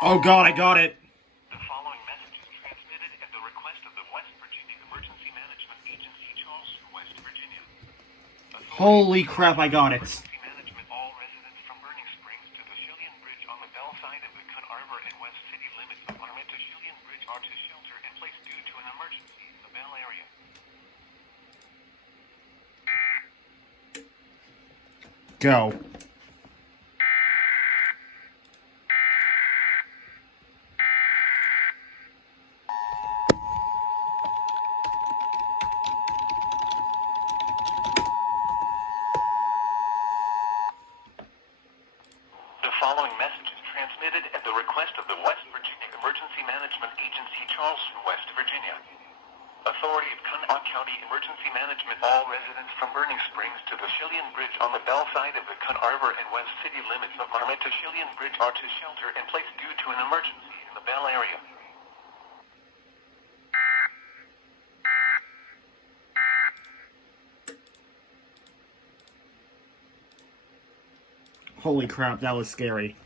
Oh god, I got it. The following message is transmitted at the request of the West Virginia Emergency Management Agency, Charleston, West Virginia. Holy crap, I got it. Emergency management all residents from Burning Springs to the Shillian Bridge on the Bell side of the Cun Arbor and West City limits of Marmet to Shillian Bridge are to shelter in place due to an emergency in the Bell area. Go. The following message is transmitted at the request of the West Virginia Emergency Management Agency, Charleston, West Virginia. Authority of Kanawha County Emergency Management all residents from Burning Springs to the Shillian Bridge on the Bell side of the Cun Arbor and West City limits of Marmet to Shillian Bridge are to shelter in place due to an emergency in the Bell area. Holy crap, that was scary.